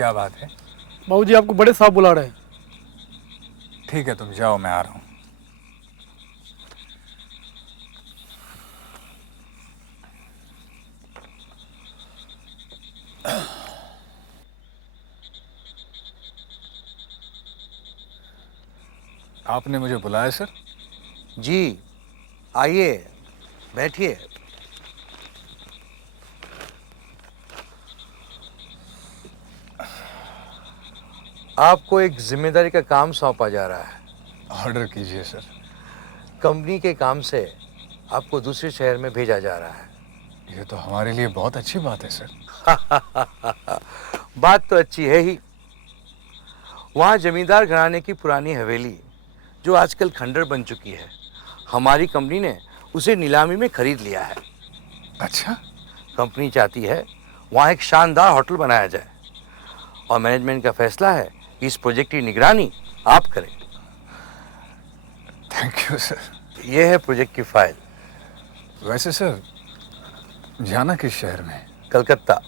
क्या बात है? बाबूजी आपको बड़े साहब बुला रहे हैं। ठीक है, तुम जाओ, मैं आ रहा हूँ। आपने मुझे बुलाया सर? जी, आइए बैठिए। आपको एक जिम्मेदारी का काम सौंपा जा रहा है। ऑर्डर कीजिए सर। कंपनी के काम से आपको दूसरे शहर में भेजा जा रहा है। ये तो हमारे लिए बहुत अच्छी बात है सर। बात तो अच्छी है ही। वहाँ जमींदार घराने की पुरानी हवेली जो आजकल खंडर बन चुकी है, हमारी कंपनी ने उसे नीलामी में खरीद लिया है। अच्छा? कंपनी चाहती है वहाँ एक शानदार होटल बनाया जाए और मैनेजमेंट का फैसला है कि इस प्रोजेक्ट की निगरानी आप करें। Thank you sir. यह है प्रोजेक्ट की फाइल। वैसे सर, जाना किस शहर में? कलकत्ता।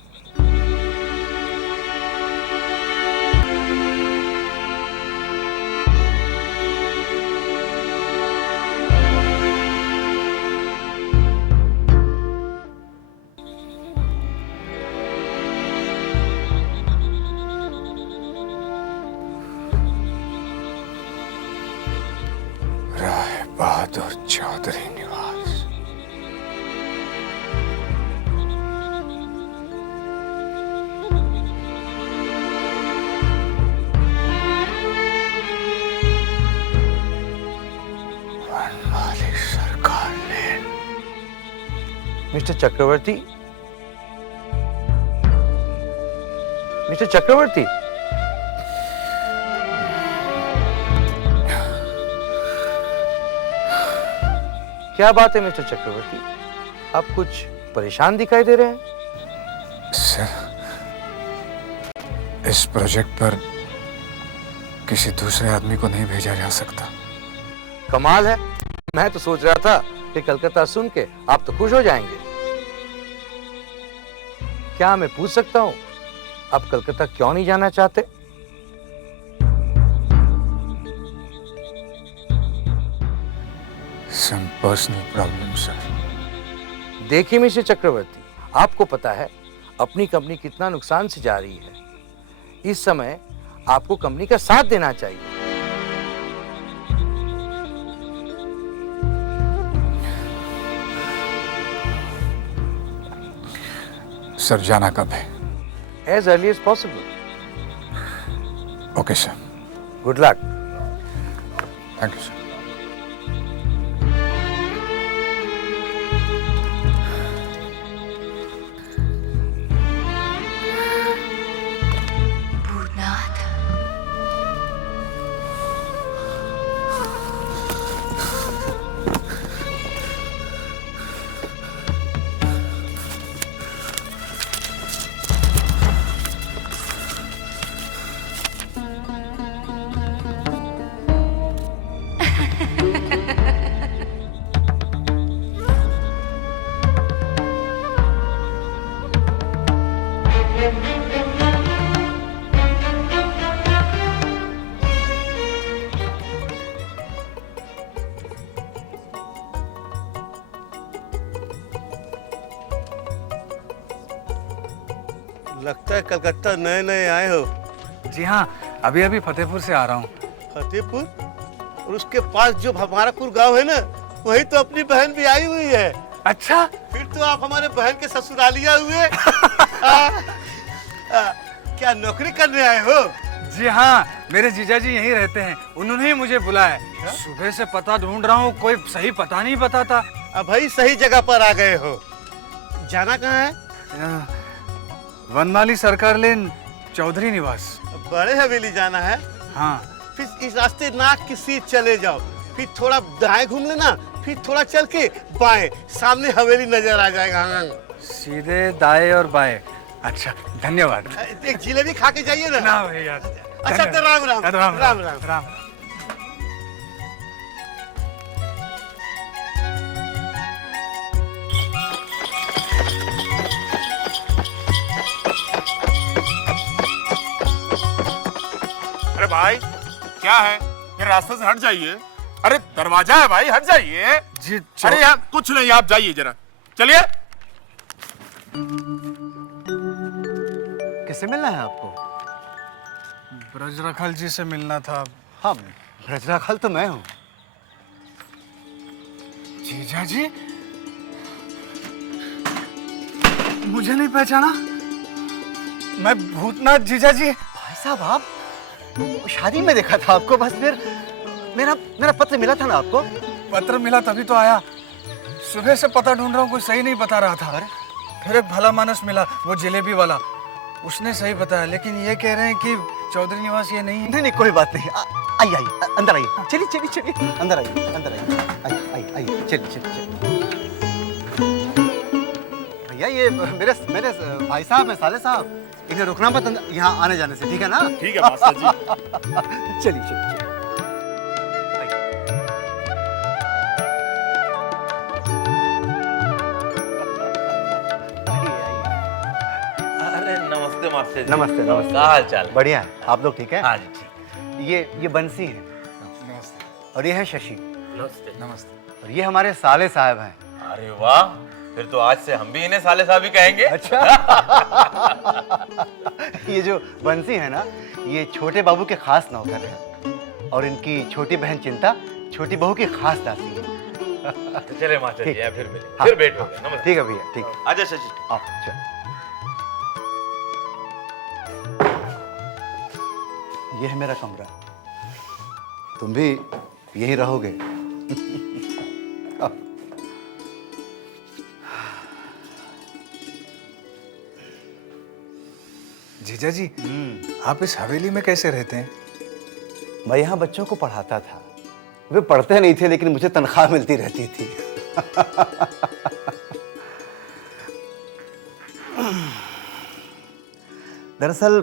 राय बहादुर चौधरी निवास। वनमाली सरकार लेन। मिस्टर चक्रवर्ती, मिस्टर चक्रवर्ती, क्या बात है मिस्टर चक्रवर्ती? आप कुछ परेशान दिखाई दे रहे हैं। सर, इस प्रोजेक्ट पर किसी दूसरे आदमी को नहीं भेजा जा सकता। कमाल है, मैं तो सोच रहा था कि कलकत्ता सुन के आप तो खुश हो जाएंगे। क्या मैं पूछ सकता हूं आप कलकत्ता क्यों नहीं जाना चाहते? Some personal problem, sir. देखिए मिस्टर चक्रवर्ती, आपको पता है अपनी कंपनी कितना नुकसान से जा रही है। इस समय आपको कंपनी का साथ देना चाहिए। सर, जाना कब है? As early as possible. Okay sir. Good luck. Thank you sir. लगता है कलकत्ता नए नए आए हो। जी हाँ, अभी अभी फतेहपुर से आ रहा हूँ। फतेहपुर? और उसके पास जो हमारापुर गांव है ना, वही तो अपनी बहन भी आई हुई है। अच्छा? फिर तो आप हमारे बहन के ससुरालिया हुए। क्या नौकरी करने आए हो? जी हाँ, मेरे जीजाजी यहीं रहते हैं, उन्होंने ही मुझे बुलाया। सुबह से पता ढूंढ रहा हूँ, कोई सही पता नहीं बताता। अब भाई सही जगह पर आ गए हो। जाना कहाँ है? वनमाली सरकार लेन, चौधरी निवास। बड़े हवेली जाना है? हाँ। फिर इस रास्ते नाक की सीध चले जाओ, फिर थोड़ा दाएं घूम लेना, फिर थोड़ा चल के बाएं, सामने हवेली नजर आ जाएगा। हाँ। सीधे दाएं और बाएं। अच्छा, धन्यवाद। एक जिलेबी खा के जाइए ना। ना भैया। अच्छा तो राम राम राम राम राम राम। भाई क्या है, ये रास्ते से हट जाइए। अरे दरवाजा है भाई, हट जाइए। जी अरे यार कुछ नहीं, आप जाइए जरा, चलिए। किससे मिलना है आपको? ब्रजरखल जी से मिलना था। हाँ, ब्रजराखल तो मैं हूँ। जीजा जी, मुझे नहीं पहचाना? मैं भूतनाथ जीजा जी। भाई साहब आप, शादी में देखा था आपको, बस फिर मेरा पत्र मिला था ना आपको। पत्र मिला तभी तो आया। सुबह से पता ढूंढ रहा हूँ, कोई सही नहीं बता रहा था। फिर एक भला मानस मिला, वो जिलेबी वाला, उसने सही बताया। लेकिन ये कह रहे हैं कि चौधरी निवास ये नहीं है। नहीं, कोई बात नहीं। आइए आइए, अंदर आइए। चलिए अंदर आइए। आइए चलिए। भैया ये मेरे भाई साहब हैं, साले साहब, इन्हें रुकना मत यहाँ आने जाने से, ठीक है ना? ठीक है मास्टर जी। चलिए। अरे नमस्ते मास्टर जी। नमस्ते। क्या हाल चाल है? बढ़िया है, आप लोग ठीक है? हाँ जी ठीक। ये बंसी है नमस्ते। और ये है शशि नमस्ते। और ये हमारे साले साहब हैं। अरे वाह, फिर तो आज से हम भी इन्हें साले साहब ही कहेंगे। अच्छा। ये जो बंसी है ना, ये छोटे बाबू के खास नौकर है और इनकी छोटी बहन चिंता छोटी बहू की खास दासी है। तो चले मास्टर जी, ठीक। फिर मिले, हाँ, फिर भेंट हो गए। नमस्ते। ठीक है भैया, ठीक है। आजा शशि। आओ चल। ये है मेरा कमरा, तुम भी यही रहोगे। जीजा जी, आप इस हवेली में कैसे रहते हैं? मैं यहाँ बच्चों को पढ़ाता था। वे पढ़ते नहीं थे, लेकिन मुझे तनख्वाह मिलती रहती थी। दरअसल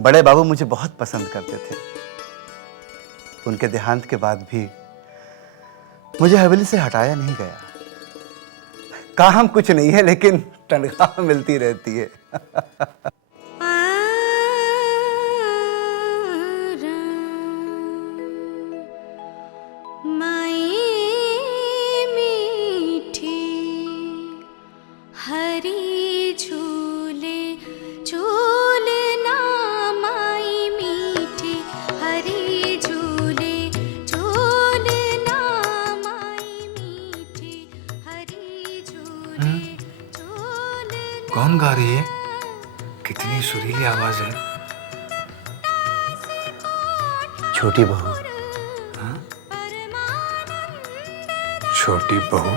बड़े बाबू मुझे बहुत पसंद करते थे। उनके देहांत के बाद भी मुझे हवेली से हटाया नहीं गया। काम कुछ नहीं है, लेकिन तनख्वाह मिलती रहती है। कौन गा रही है? कितनी सुरीली आवाज है। छोटी बहू। छोटी बहू?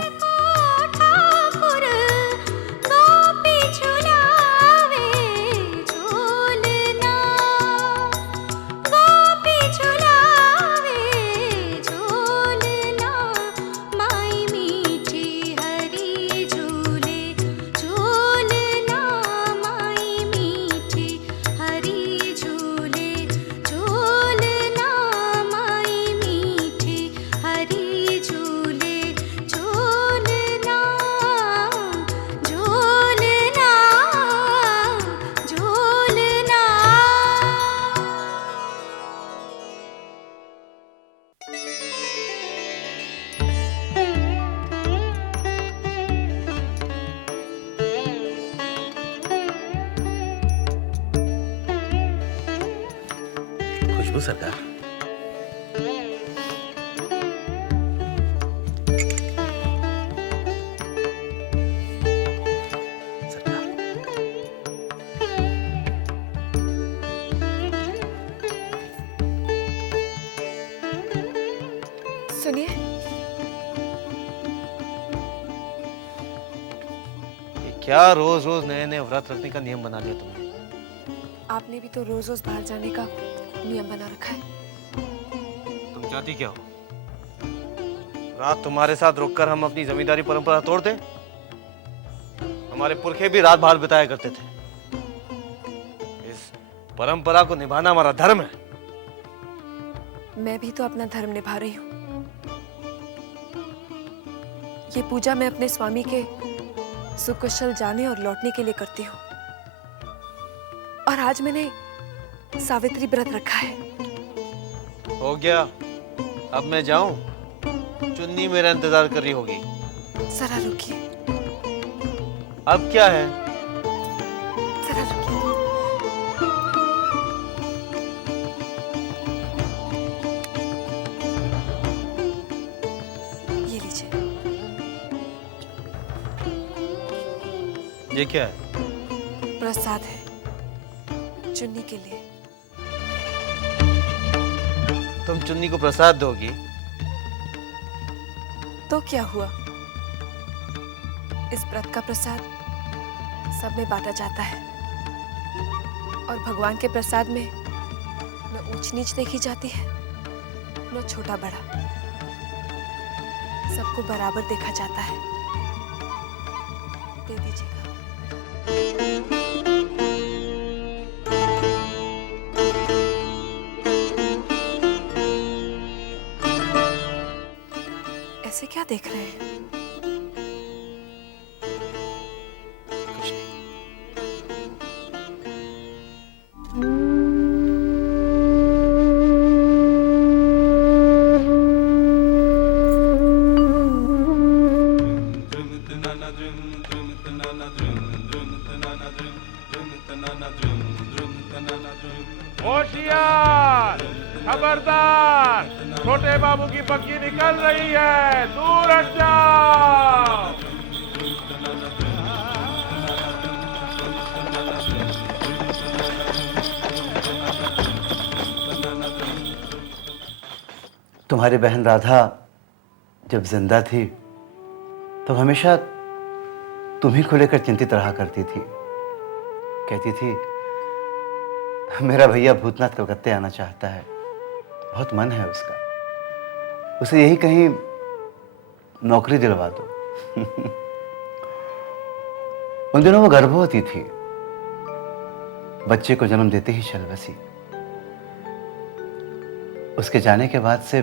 खुशबू सरकार। सुनिए, क्या रोज रोज नए नए व्रत रखने का नियम बना लिया तुमने? आपने भी तो रोज रोज बाहर जाने का नियम बना रखा है। तुम चाहती क्या हो? रात तुम्हारे साथ रुककर हम अपनी जमींदारी परंपरा तोड़ दें? हमारे पुरखे भी रात बाहर बिताया करते थे। इस परंपरा को निभाना हमारा धर्म है। मैं भी तो अपना धर्म निभा रही हूँ। ये पूजा मैं अपने स्वामी के सुकुशल जाने और लौटने के लिए करती हूँ। और आज मैंने सावित्री व्रत रखा है। हो गया, अब मैं जाऊं? चुन्नी मेरा इंतजार कर रही होगी। जरा रुकिए, अब क्या है? जरा रुकिए। ये लीजिए। ये क्या है? प्रसाद है चुन्नी के लिए। तुम चुन्नी को प्रसाद दोगी? तो क्या हुआ, इस व्रत का प्रसाद सब में बांटा जाता है और भगवान के प्रसाद में न ऊंच नीच देखी जाती है न छोटा बड़ा, सबको बराबर देखा जाता है। दे दीजिएगा। ऐसे क्या देख रहे हैं? कुछ नहीं। होशियार, खबरदार, छोटे बाबू की पक्की निकल रही है, दूर हट जाओ। तुम्हारी बहन राधा जब जिंदा थी तब हमेशा तुम्ही को लेकर चिंतित रहा करती थी। कहती थी मेरा भैया भूतनाथ कलकत्ते आना चाहता है, बहुत मन है उसका, उसे यही कहीं नौकरी दिलवा दो। उन दिनों वो गर्भवती थी, बच्चे को जन्म देते ही चल बसी। उसके जाने के बाद से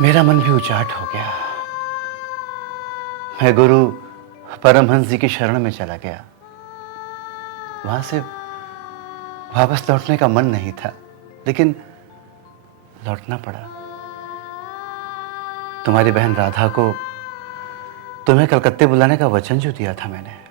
मेरा मन भी उचाट हो गया। मैं गुरु परमहंस जी की शरण में चला गया। वहां से वापस लौटने का मन नहीं था, लेकिन लौटना पड़ा। तुम्हारी बहन राधा को तुम्हें कलकत्ते बुलाने का वचन जो दिया था मैंने,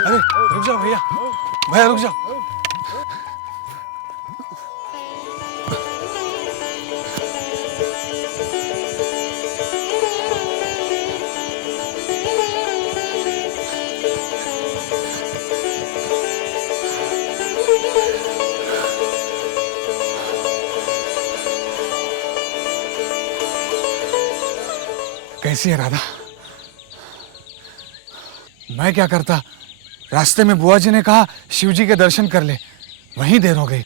अरे रुक जाओ भैया, भैया रुक जाओ। कैसी है राधा? मैं क्या करता, रास्ते में बुआ जी ने कहा शिव जी के दर्शन कर ले, वहीं देर हो गई।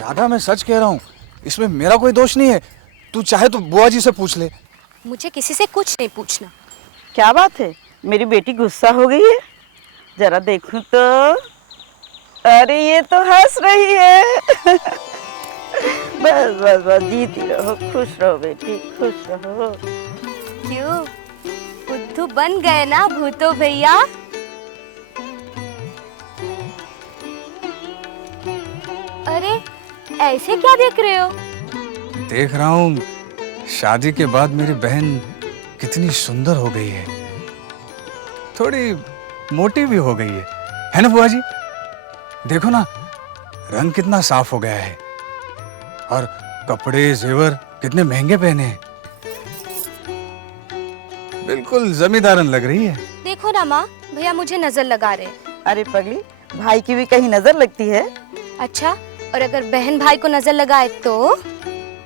राधा मैं सच कह रहा हूं, इसमें मेरा कोई दोष नहीं है। तू चाहे तो बुआ जी से पूछ ले। मुझे किसी से कुछ नहीं पूछना। क्या बात है, मेरी बेटी गुस्सा हो गई है? जरा देखूं तो। अरे ये तो हंस रही है। बस बस बस, जीती रहो, खुश रहो बेटी, खुश रहो। क्यों, बुद्धू बन गए ना भूतो भैया? अरे ऐसे क्या देख रहे हो? देख रहा हूं शादी के बाद मेरी बहन कितनी सुंदर हो गई है, थोड़ी मोटी भी हो गई है ना बुआ जी? देखो ना, रंग कितना साफ हो गया है और कपड़े जेवर कितने महंगे पहने हैं। बिल्कुल जमींदारन लग रही है। देखो ना माँ, भैया मुझे नजर लगा रहे। अरे पगली, भाई की भी कहीं नजर लगती है? अच्छा, और अगर बहन भाई को नजर लगाए तो?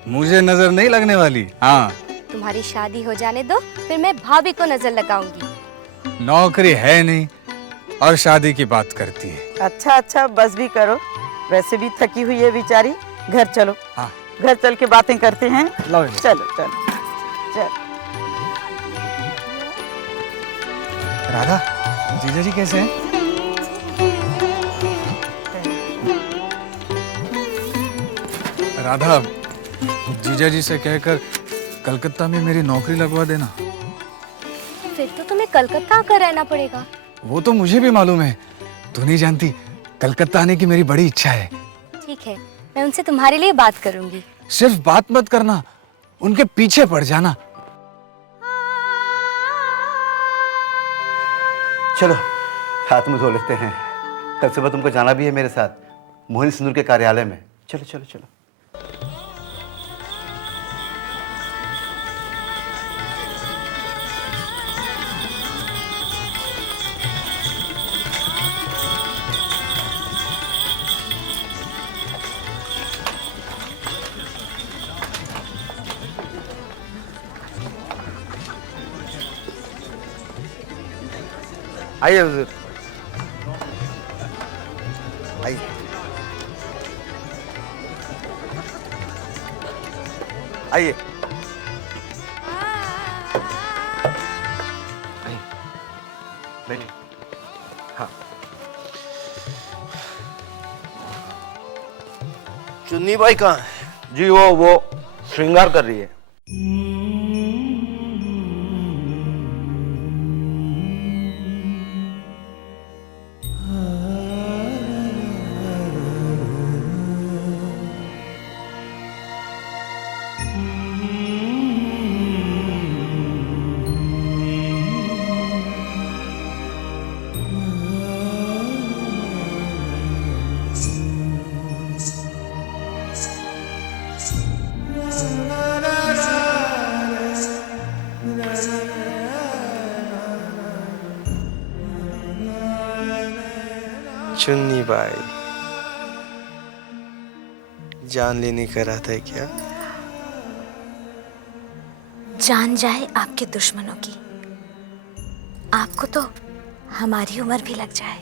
मुझे नजर नहीं लगने वाली। हाँ, तुम्हारी शादी हो जाने दो, फिर मैं भाभी को नजर लगाऊंगी। नौकरी है नहीं और शादी की बात करती है। अच्छा अच्छा, बस भी करो, वैसे भी थकी हुई है बेचारी। घर चलो। हाँ, घर चल के बातें करते हैं। लो चलो चलो चल। राधा, जीजा जी कैसे हैं? राधा, जीजा जी से कहकर कलकत्ता में मेरी नौकरी लगवा देना। फिर तो तुम्हें कलकत्ता आकर रहना पड़ेगा। वो तो मुझे भी मालूम है, तू नहीं जानती, कलकत्ता आने की मेरी बड़ी इच्छा है। ठीक है, मैं उनसे तुम्हारे लिए बात करूंगी। सिर्फ बात मत करना, उनके पीछे पड़ जाना। चलो हाथ मुंह धो लेते हैं, कल सुबह तुमको जाना भी है मेरे साथ मोहन सिंदूर के कार्यालय में। चलो चलो चलो। आइए हुजूर, आइए। आइए, बैठिए। हाँ। चुन्नी बाई कहाँ है? जी वो श्रृंगार कर रही है। चुन्नी बाई, जान लेने का इरादा है क्या? जान जाए आपके दुश्मनों की, आपको तो हमारी उम्र भी लग जाए।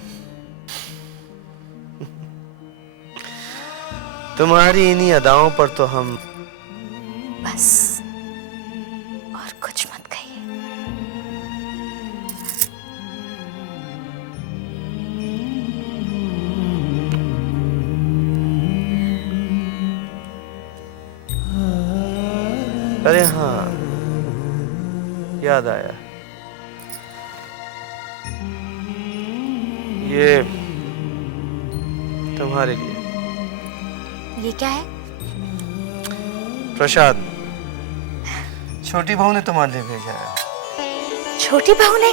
तुम्हारी इन्हीं अदाओं पर तो हम बस और कुछ मत कहिए। अरे हाँ, याद आया, ये तुम्हारे लिए ये क्या है? प्रसाद। छोटी बहू ने तुम्हारे लिए भेजा है। छोटी बहू ने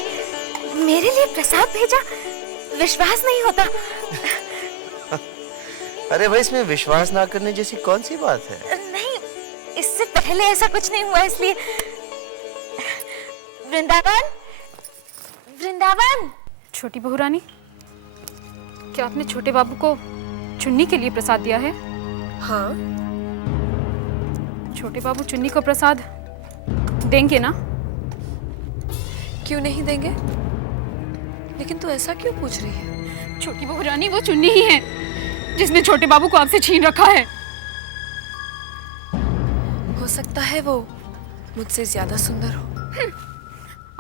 मेरे लिए प्रसाद भेजा? विश्वास नहीं होता। अरे भाई, इसमें विश्वास ना करने जैसी कौन सी बात है? नहीं, इससे पहले ऐसा कुछ नहीं हुआ, इसलिए। वृंदावन, वृंदावन। छोटी बहू रानी, क्या आपने छोटे बाबू को चुन्नी के लिए प्रसाद दिया है? हाँ। छोटे बाबू चुन्नी को प्रसाद देंगे ना? क्यों नहीं देंगे? लेकिन तू ऐसा क्यों पूछ रही है? छोटी बहू रानी, वो चुन्नी ही है जिसने छोटे बाबू को आपसे छीन रखा है। हो सकता है वो मुझसे ज्यादा सुंदर हो।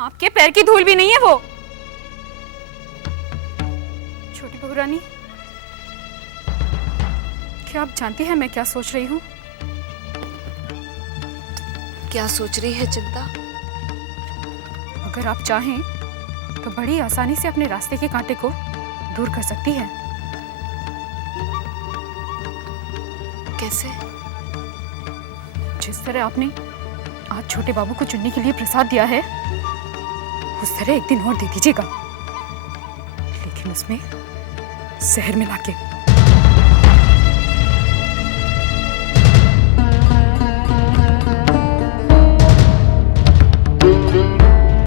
आपके पैर की धूल भी नहीं है वो। छोटी बहू रानी, क्या आप जानती हैं मैं क्या सोच रही हूँ? क्या सोच रही है चिंता? अगर आप चाहें तो बड़ी आसानी से अपने रास्ते के कांटे को दूर कर सकती हैं। कैसे? जिस तरह आपने आज छोटे बाबू को चुन्नी के लिए प्रसाद दिया है, उस तरह एक दिन और दे दीजिएगा, लेकिन उसमें जहर मिला के।